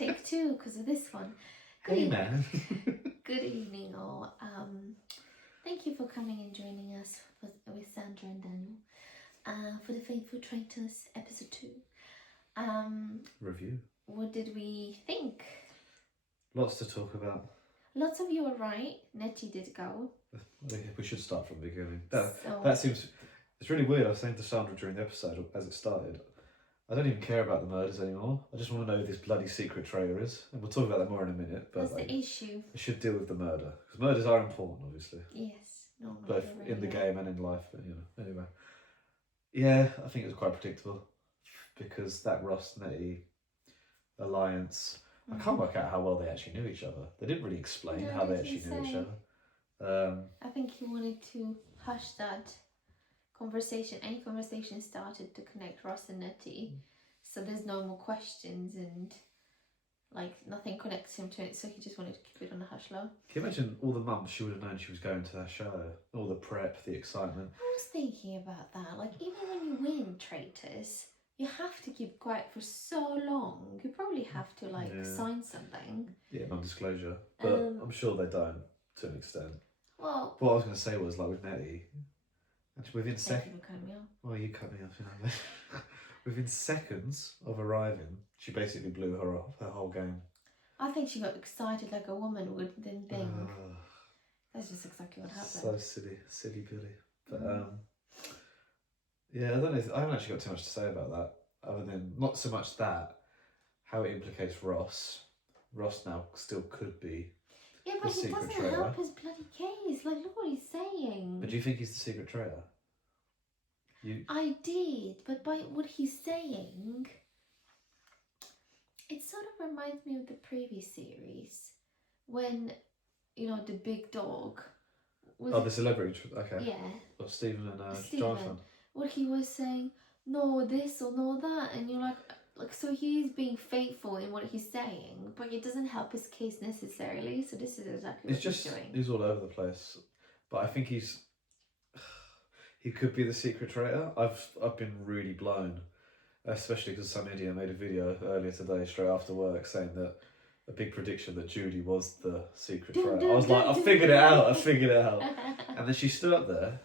take two because of this one. Hey man. Good evening, all. Thank you for coming and joining us with Sandra and Daniel for the Faithful Traitors episode 2. Review. What did we think? Lots to talk about. Lots of you are right. Nettie did go. We should start from the beginning. That seems... It's really weird. I was saying to Sandra during the episode, as it started, I don't even care about the murders anymore. I just want to know who this bloody secret traitor is. And we'll talk about that more in a minute. But that's the issue. We should deal with the murder. Because murders are important, obviously. Yes. No, both in the game and in life. But, you know, anyway. Yeah, I think it was quite predictable. Because that Ross-Nettie alliance... I can't work out how well they actually knew each other. They didn't really explain how they actually knew each other. I think he wanted to hush that conversation. Any conversation started to connect Ross and Nettie, so there's no more questions and like nothing connects him to it. So he just wanted to keep it on the hush low. Can you imagine all the months she would have known she was going to that show? All the prep, the excitement. I was thinking about that. Like even when you win Traitors, you have to keep quiet for so long. You probably have to sign something. Yeah, non-disclosure. But I'm sure they don't to an extent. Well, what I was going to say was like with Nettie, actually within seconds. You cut me off. Well, you cut me off. You know. Within seconds of arriving, she basically blew her off her whole game. I think she got excited like a woman would, then bing. That's just exactly what happened. So silly Billy. But yeah, I don't know. I haven't actually got too much to say about that, other than not so much that, how it implicates Ross. Ross now still could be. Yeah, but he doesn't help his bloody case. Like, look what he's saying. But do you think he's the secret traitor? I did, but by what he's saying, it sort of reminds me of the previous series when, you know, the big dog. The celebrity. Okay. Yeah. Or Stephen and Jonathan. What he was saying, no this or no that, and you're like, so he's being faithful in what he's saying, but it doesn't help his case necessarily. So this is exactly what he's doing. He's all over the place, but I think he could be the secret traitor. I've been really blown, especially because some idiot made a video earlier today, straight after work, saying that a big prediction that Judy was the secret traitor. I was like, I figured it out. And then she stood up there.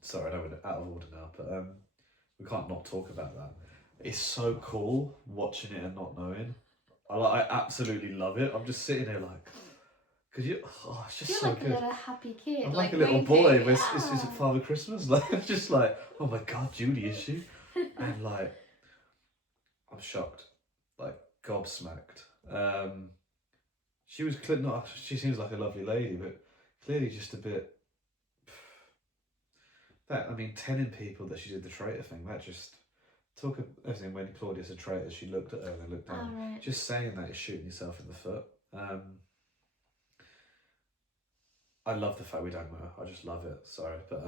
Sorry, I know we're out of order now, but we can't not talk about that. It's so cool watching it and not knowing. I absolutely love it. I'm just sitting there like, cause it's just so like good. You're like a little happy kid. I'm like a little boy. Is it Father Christmas? Like, just like, oh my God, Judy, is she? And like, I'm shocked, like gobsmacked. She seems like a lovely lady, but clearly just a bit. Telling people that she did the traitor thing, that just talk of everything. When Claudia's a traitor, she looked at her and they looked down. Right. Just saying that is shooting yourself in the foot. I love the fact we don't know. I just love it. Sorry, but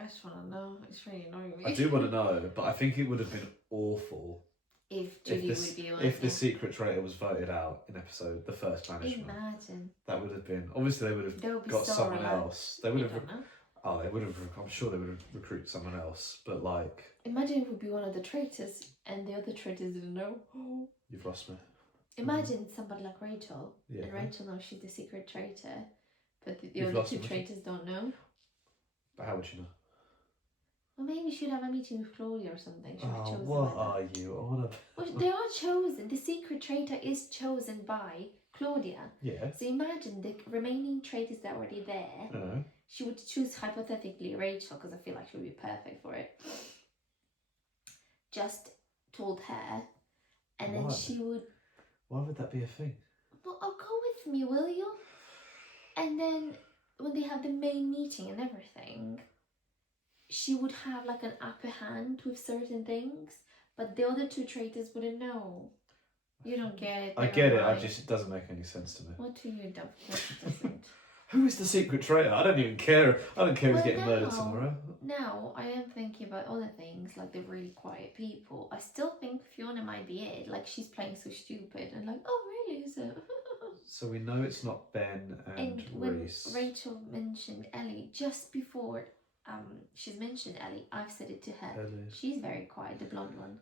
I just want to know. It's really annoying me. I do want to know, but I think it would have been awful if Judy would be on. If the secret traitor was voted out in the first banishment. Imagine. That would have been obviously they would have got someone else. They would have. They would have. I'm sure they would have recruited someone else. But like, imagine it would be one of the traitors, and the other traitors didn't know. You've lost me. Imagine somebody like Rachel, and Rachel knows she's the secret traitor, but the other two traitors don't know. But how would you know? Well, maybe she'd have a meeting with Claudia or something. What are you? I wanna. Well, they are chosen. The secret traitor is chosen by Claudia. Yeah. So imagine the remaining traitors that are already there. She would choose hypothetically Rachel because I feel like she would be perfect for it. Just told her, and then she would. Why would that be a thing? Well, go with me, will you? And then when they have the main meeting and everything, she would have like an upper hand with certain things, but the other two traitors wouldn't know. You don't get it. I get it. It doesn't make any sense to me. What do you do? It doesn't. Who is the secret traitor? I don't even care. I don't care who's getting murdered tomorrow. Now, I am thinking about other things, like the really quiet people. I still think Fiona might be it. Like, she's playing so stupid and like, oh, really, is it? So we know it's not Ben and when Reese. Rachel mentioned Ellie, just before she's mentioned Ellie, I've said it to her. Ellie. She's very quiet, the blonde one.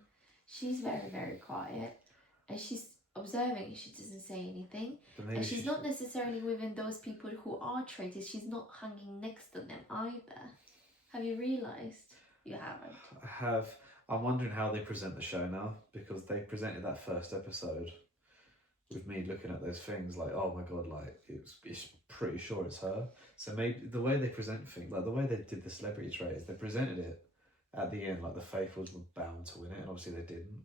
She's very, very quiet. And she's observing, she doesn't say anything. But maybe And she's not necessarily within those people who are traitors. She's not hanging next to them either. Have you realised? You haven't. I have. I'm wondering how they present the show now, because they presented that first episode with me looking at those things like, oh my god, like it's pretty sure it's her. So maybe the way they present things, like the way they did the celebrity traitors, they presented it at the end like the faithfuls were bound to win it, and obviously they didn't.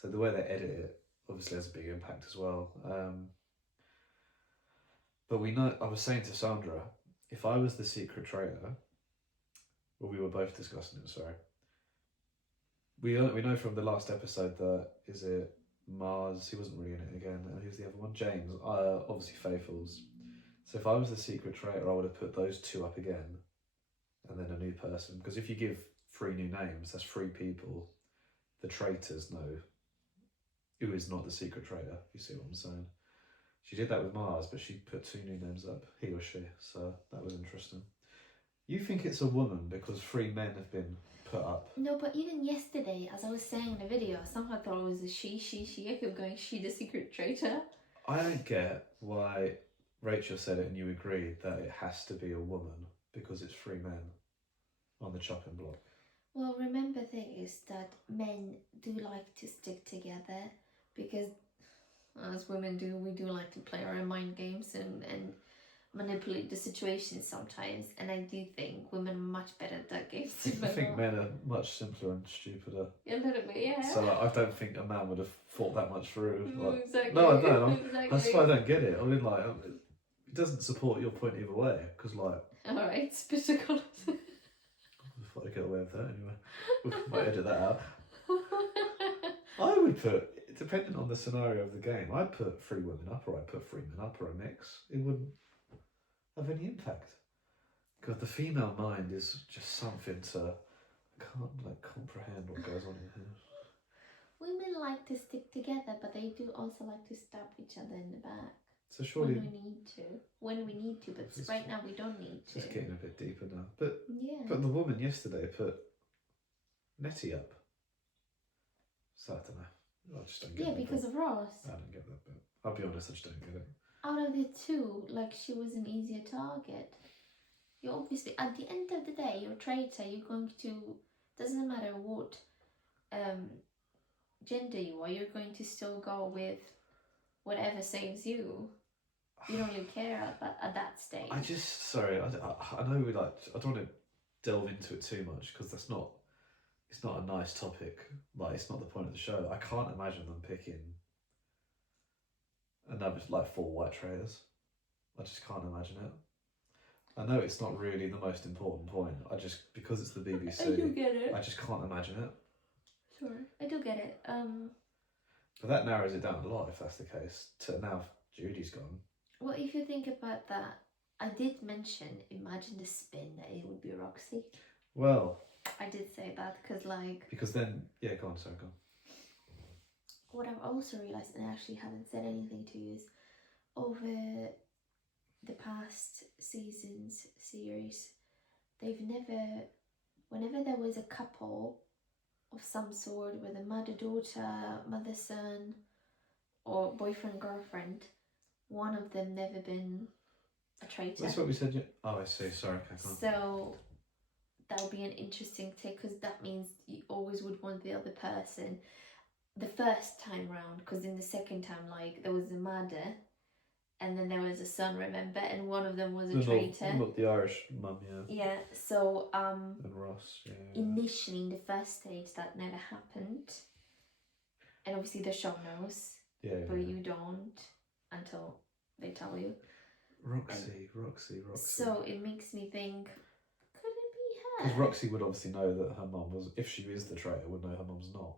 So the way they edit it obviously has a big impact as well. But we know, I was saying to Sandra, if I was the secret traitor, well, we were both discussing it, sorry. We know from the last episode that, is it Mars, he wasn't really in it again, and who's the other one? James, obviously Faithfuls. So if I was the secret traitor, I would have put those two up again, and then a new person, because if you give 3 new names, that's 3 people. The traitors know who is not the secret traitor, you see what I'm saying? She did that with Mars, but she put 2 new names up, he or she, so that was interesting. You think it's a woman because 3 men have been put up? No, but even yesterday, as I was saying in the video, somehow I thought it was a she. I kept going, she the secret traitor. I don't get why Rachel said it and you agreed that it has to be a woman because it's 3 men on the chopping block. Well, remember this, that men do like to stick together because, as women do, we do like to play our mind games and manipulate the situation sometimes, and I do think women are much better at that game. I think men are much simpler and stupider. A little bit, yeah. So I don't think a man would have thought that much through. Like, exactly. no, I don't. Exactly. That's why I don't get it. I mean, like, it doesn't support your point either way, because, like... Alright, spit colours. I thought I'd get away with that anyway. We might edit that out. I would put, depending on the scenario of the game, I'd put 3 women up, or I'd put 3 men up, or a mix. It wouldn't have any impact. God, the female mind is just something to... I can't, like, comprehend what goes on in here. Women like to stick together, but they do also like to stab each other in the back. So surely... When we need to, but right now we don't need to. It's getting a bit deeper now. But yeah. But the woman yesterday put Nettie up. So I don't know. I just don't get it. Yeah, because of Ross. I don't get that bit. I'll be honest, I just don't get it. Out of the 2, like, she was an easier target. You obviously, at the end of the day, you're a traitor. You're going to, doesn't matter what gender you are, you're going to still go with whatever saves you. You don't really care at that stage. I just, sorry, I know we like, I don't want to delve into it too much because it's not a nice topic. Like, it's not the point of the show. I can't imagine them picking another, like, 4 white traitors. I just can't imagine it. I know it's not really the most important point. I just, because it's the BBC, I do get it. I just can't imagine it. Sure, I do get it. But that narrows it down a lot if that's the case. To now, Judy's gone. Well, if you think about that, I did mention, imagine the spin that it would be Roxy. Well, I did say that because, like... Because then, yeah, go on, sorry, go on. What I've also realised, and I actually haven't said anything to you, is over the past series, they've never... Whenever there was a couple of some sort, whether mother-daughter, mother-son, or boyfriend-girlfriend, one of them never been a traitor. That's what we said, yeah. Oh, I see, sorry, okay, go on. So that'll be an interesting take, because that means you always would want the other person the first time round, because in the second time, like, there was a mother and then there was a son, remember, and one of them was a traitor. Not the Irish mum, yeah. Yeah, so and Ross, yeah. Initially in the first stage that never happened, and obviously the show knows, but you don't until they tell you. Roxy. So it makes me think, could it be her? Because Roxy would obviously know that her mum was, if she is the traitor, would know her mum's not.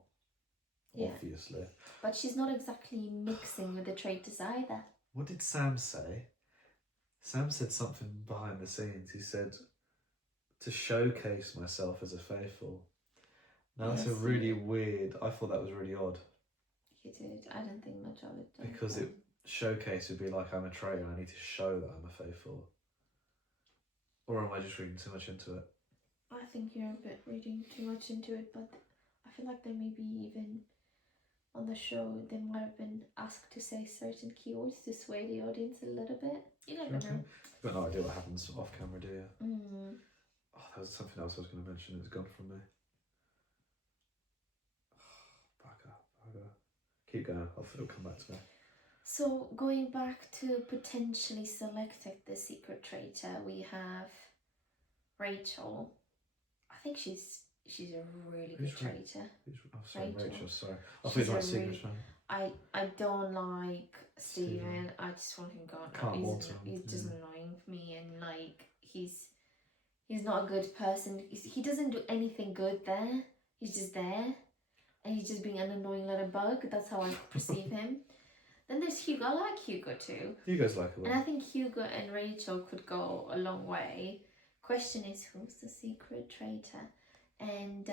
Yeah. Obviously. But she's not exactly mixing with the traitors either. What did Sam say? Sam said something behind the scenes. He said, to showcase myself as a faithful. Now that's a really weird, I thought that was really odd. You did. I didn't think much of it. Because it showcase would be like, I'm a traitor and I need to show that I'm a faithful. Or am I just reading too much into it? I think you're a bit reading too much into it, but I feel like they maybe even on the show, they might have been asked to say certain keywords to sway the audience a little bit. You never know. You've got no idea what happens off camera, do you? Mm. Oh, there was something else I was going to mention. It's gone from me. Bugger. Keep going. It'll come back to me. So going back to potentially selecting the secret traitor, we have Rachel. I think she's a really good traitor. Sorry, Rachel. Sorry, I She's feel like a secret really- fan. I don't like Stephen. I just want him gone. Can't want him. He's just annoying for me, and like he's not a good person. He doesn't do anything good there. He's just there, and he's just being an annoying little bug. That's how I perceive him. Then there's Hugo. I like Hugo too. Hugo's likeable. And I think Hugo and Rachel could go a long way. Question is, who's the secret traitor? And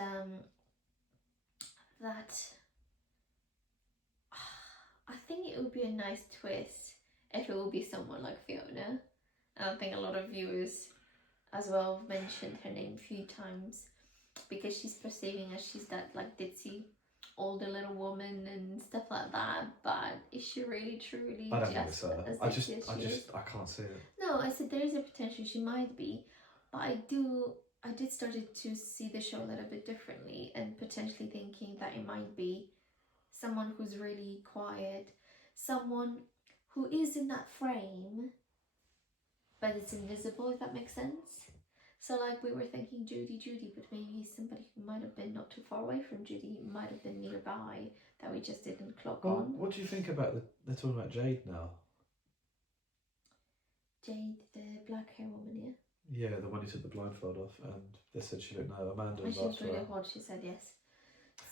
I think it would be a nice twist if it would be someone like Fiona. And I think a lot of viewers as well have mentioned her name a few times because she's perceiving as she's that like ditzy older little woman and stuff like that. But is she really truly I don't think just so. as I ditzy as she is? can't see it. No, I said there is a potential she might be, but I did started to see the show a little bit differently and potentially thinking that it might be someone who's really quiet, someone who is in that frame, but it's invisible, if that makes sense. So like we were thinking Judy, but maybe somebody who might have been not too far away from Judy, might have been nearby that we just didn't clock on. What do you think about they're talking about Jade now? Jade, the black hair woman, yeah? Yeah, the one who took the blindfold off, and they said she looked no. Amanda was She was asked really her. hot, she said yes.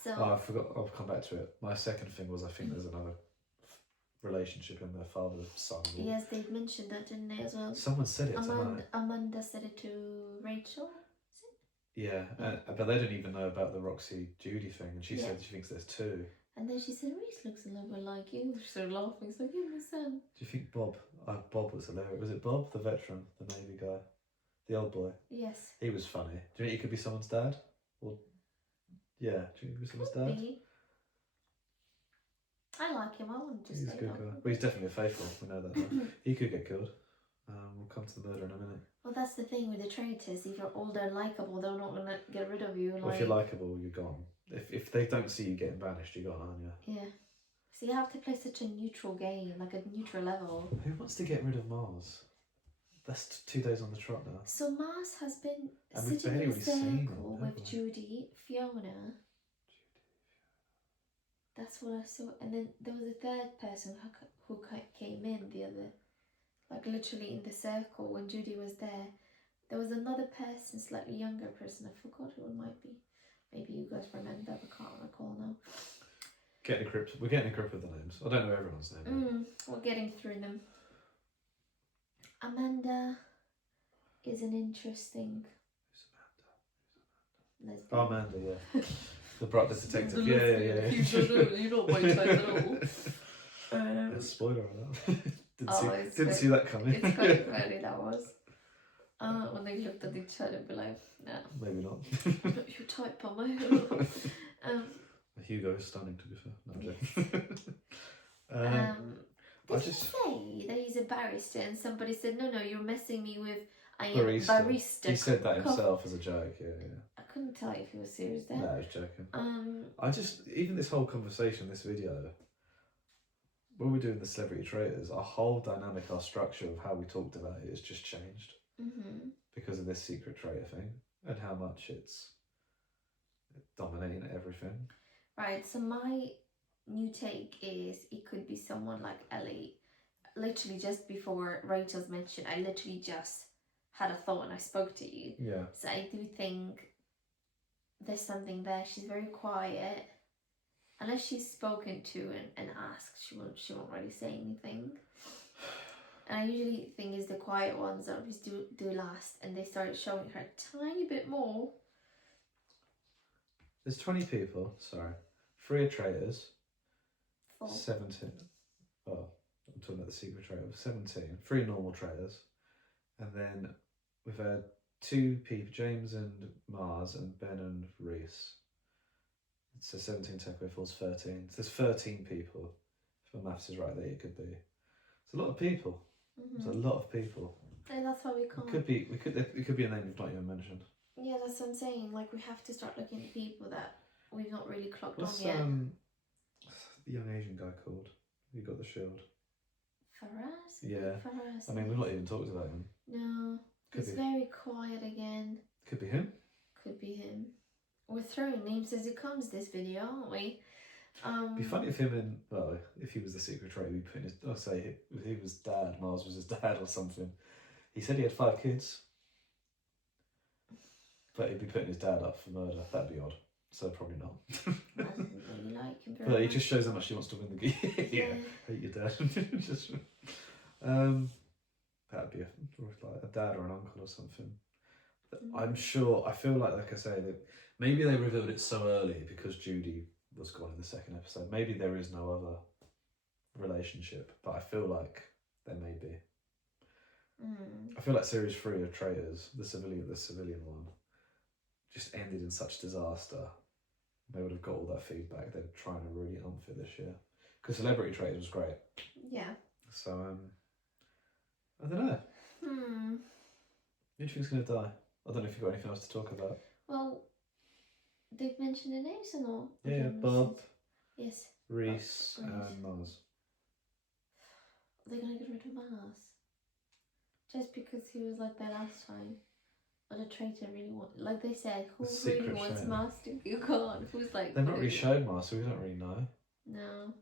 So Oh, I forgot. I'll come back to it. My second thing was I think there's another relationship in their father-son. yes, they mentioned that, didn't they, as well? Someone said it tonight. Amanda said it to Rachel. Yeah, but they don't even know about the Roxy Judy thing, and she said she thinks there's two. And then she said, Reese looks a little bit like you. She started laughing. It's like, yeah, my son. Do you think Bob? Bob was hilarious. Was it Bob, the veteran, the Navy guy, the old boy? Yes. He was funny. Do you think he could be someone's dad? Or yeah, do you think he could be someone's dad? Be. I like him. I want to He's say a good that. guy. Well, he's definitely a faithful. We know that now. He could get killed. We'll come to the murder in a minute. Well, that's the thing with the traitors. If you're older and likeable, they're not going to get rid of you. Well, if you're likeable, you're gone. If they don't see you getting banished, you're gone, aren't you? Yeah. So you have to play such a neutral game, like a neutral level. Who wants to get rid of Mars? That's 2 days on the trot now. So Mars has been And we've sitting in a barely seen him, circle haven't with we? Judy, Fiona. That's what I saw. And then there was a third person who came in the other, like literally in the circle when Judy was there. There was another person, slightly younger person. I forgot who it might be. Maybe you guys remember, but can't recall now. We're getting a grip of the names. I don't know everyone's name. We're getting through them. Amanda is an interesting lesbian. Oh, Amanda, yeah. the detective. Yeah. You're not my type at all. Spoiler on that. Didn't It's see that coming. It's quite funny, that was. When they looked at each other and be like, no. Maybe not. I'm not your type, am I? Hugo is stunning, to be fair. No, I'm yes. joking. Did he say that he's a barrister and somebody said, no, you're messing me with I am barista. He said that himself as a joke, yeah. I couldn't tell if he was serious then. No, I was joking. Even this whole conversation, this video, when we're doing the celebrity traitors, our whole dynamic, our structure of how we talked about it has just changed. Because of this secret traitor thing and how much it's dominating everything. Right, so my new take is it could be someone like Ellie. Literally just before Rachel's mentioned, I literally just had a thought and I spoke to you. Yeah. So I do think there's something there. She's very quiet. Unless she's spoken to and asked, she won't really say anything. And I usually think it's the quiet ones that always do last, and they started showing her a tiny bit more. There's 20 people, sorry. 3 are traitors. 4. 17. Oh, I'm talking about the secret traitor. 17. 3 normal traitors. And then we've had 2 people, James and Mars, and Ben and Reese. So 17 take away 4 is 13. So there's 13 people. If my maths is right there, it could be. It's a lot of people. It's a lot of people. And that's why we can't. It could be a name we've not even mentioned. Yeah, that's what I'm saying. Like, we have to start looking at people that we've not really clocked What's on yet. the young Asian guy called? He got the shield. Faraz? Yeah. Faraz. I mean, we've not even talked about him. No. Could He's be. very quiet again. Could be him. Could be him. We're throwing names as it comes this video, aren't we? It'd be funny if if he was the secret traitor, we put in his. I'll say if he was dad, Mars was his dad or something. He said he had 5 kids, but he'd be putting his dad up for murder. That'd be odd. So probably not. I didn't really like him very But he much. just shows how much he wants to win the game. Yeah, hate your dad. Just, that'd be like a dad or an uncle or something. I'm sure. I feel like I say, that maybe they revealed it so early because Judy was gone in the 2nd episode. Maybe there is no other relationship, but I feel like there may be. I feel like series 3 of Traitors, the civilian one, just ended in such disaster. They would have got all that feedback. They're trying to really ump it this year because Celebrity Traitors was great. Yeah. So I don't know. Who do you think's going to die? I don't know if you've got anything else to talk about. Well, they've mentioned the names or not? Yeah, Bob. Yes. Reese and Mars. They're going to get rid of Mars. Just because he was like that last time. Or the traitor really like they said, who really wants Mars to be gone? Who's like... They've not really shown Mars, so we don't really know. No.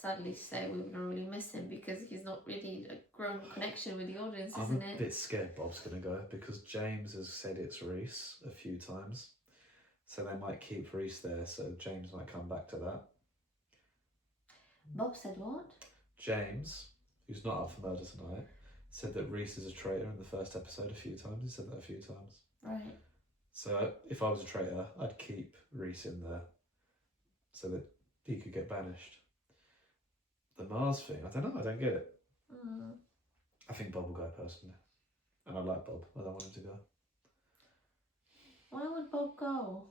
Sadly to say, we don't really miss him because he's not really a grown connection with the audience, isn't it? I'm a bit scared Bob's going to go because James has said it's Reese a few times. So they might keep Reese there, so James might come back to that. Bob said what? James, who's not up for murder tonight, said that Reese is a traitor in the 1st episode a few times. He said that a few times. Right. So if I was a traitor, I'd keep Reese in there so that he could get banished. The Mars thing, I don't know, I don't get it. I think Bob will go personally. And I like Bob, I don't want him to go. Why would Bob go?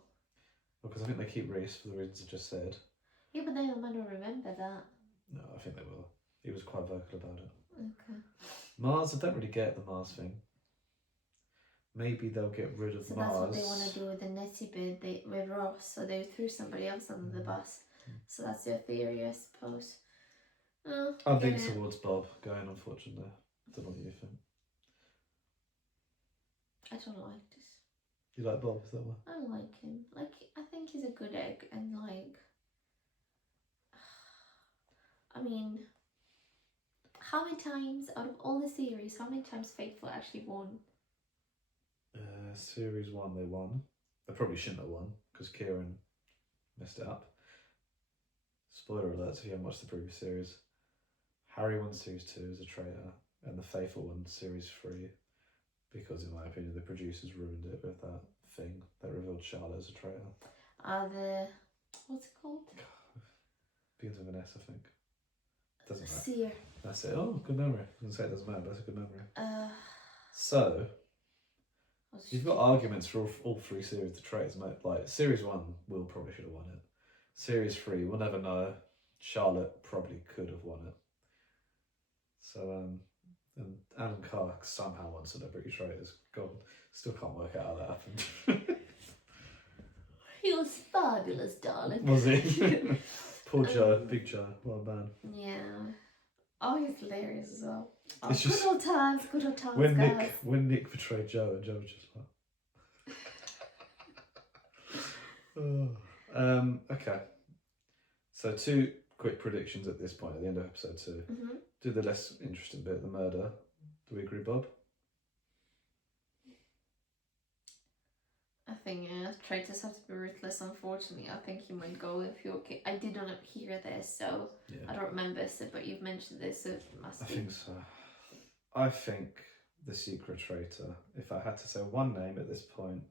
Because I think they keep Reese for the reasons I just said. Yeah, but they might not remember that. No, I think they will. He was quite vocal about it. Okay. Mars, I don't really get the Mars thing. Maybe they'll get rid of so Mars. So that's what they want to do with the Nessie bid with Ross. So they threw somebody else under the bus. So that's their theory, I suppose. I'm leaning towards Bob going, unfortunately. I don't know what you think. I don't like this. You like Bob, is that why? I like him. Like, I think he's a good egg, and like, I mean, how many times out of all the series, how many times Faithful actually won? Series 1 they won. They probably shouldn't have won because Kieran messed it up. Spoiler alerts if you haven't watched the previous series. Harry won series 2 as a traitor, and the Faithful won series 3 because, in my opinion, the producers ruined it with that thing that revealed Charlotte as a traitor. What's it called? Begins with an S, I think. Doesn't matter. Seer. That's it. Oh, good memory. I was going to say it doesn't matter, but that's a good memory. So, you've got arguments for all 3 series. The traitors, like series 1, Will probably should have won it. Series 3, we'll never know. Charlotte probably could have won it. So, and Alan Carr somehow won Celebrity Traitors. God, still can't work out how that happened. He was fabulous, darling. Was he? Poor Joe, Big Joe, well done. Yeah. Oh, he's hilarious as well. Oh, It's just, good old times, guys. When Nick betrayed Joe, and Joe was just like... okay. So 2 quick predictions at this point, at the end of episode 2. Do the less interesting bit, the murder. Do we agree, Bob? I think traitors have to be ruthless, unfortunately. I think he might go if you're okay. I did not hear this, so yeah. I don't remember, but you've mentioned this, so it must be. I think so. I think the secret traitor, if I had to say one name at this point,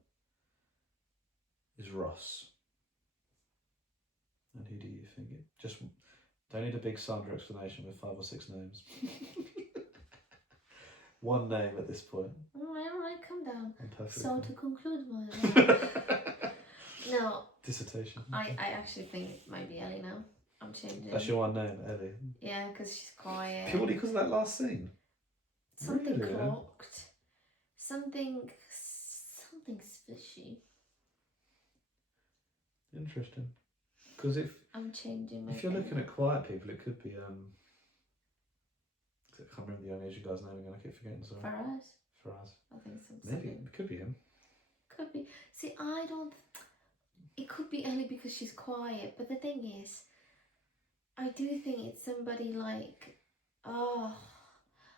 is Ross. And who do you think it? Just don't need a big Sandra explanation with 5 or 6 names. One name at this point. Alright, calm down. I'm perfectly so fine. to conclude my no, dissertation. I actually think it might be Ellie now. I'm changing. That's your one name, Ellie. Yeah, because she's quiet. Purely because of that last scene. Something Really? clocked. Something fishy. Interesting. Because I'm changing my. if you're looking at quiet people, it could be I can't remember the young Asian guy's name again. I keep forgetting. Sorry. Faraz. I think so. Maybe it could be him. Could be. See, I don't. It could be Ellie because she's quiet, but the thing is, I do think it's somebody like, oh,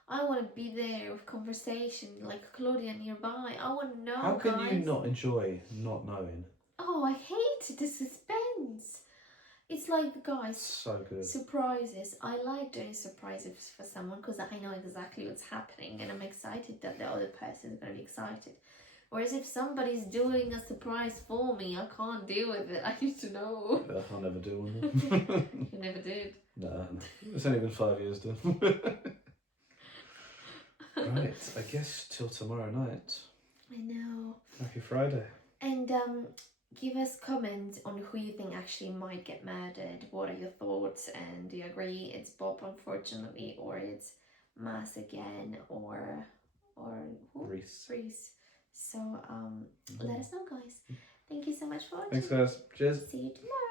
I want to be there with conversation, like Claudia nearby. I want to know. How can guys. you not enjoy not knowing? Oh, I hate the suspense. It's like, guys, So good. Surprises. I like doing surprises for someone because I know exactly what's happening and I'm excited that the other person is going to be excited. Whereas if somebody's doing a surprise for me, I can't deal with it. I need to know. I'll never do one. You never did. No, it's only been 5 years, though. Right, I guess till tomorrow night. I know. Happy Friday. And give us comments on who you think actually might get murdered. What are your thoughts? And do you agree it's Bob, unfortunately, or it's Mass again, or who? Reese. So let us know, guys. Thank you so much for watching. Thanks, guys. Cheers. See you tomorrow.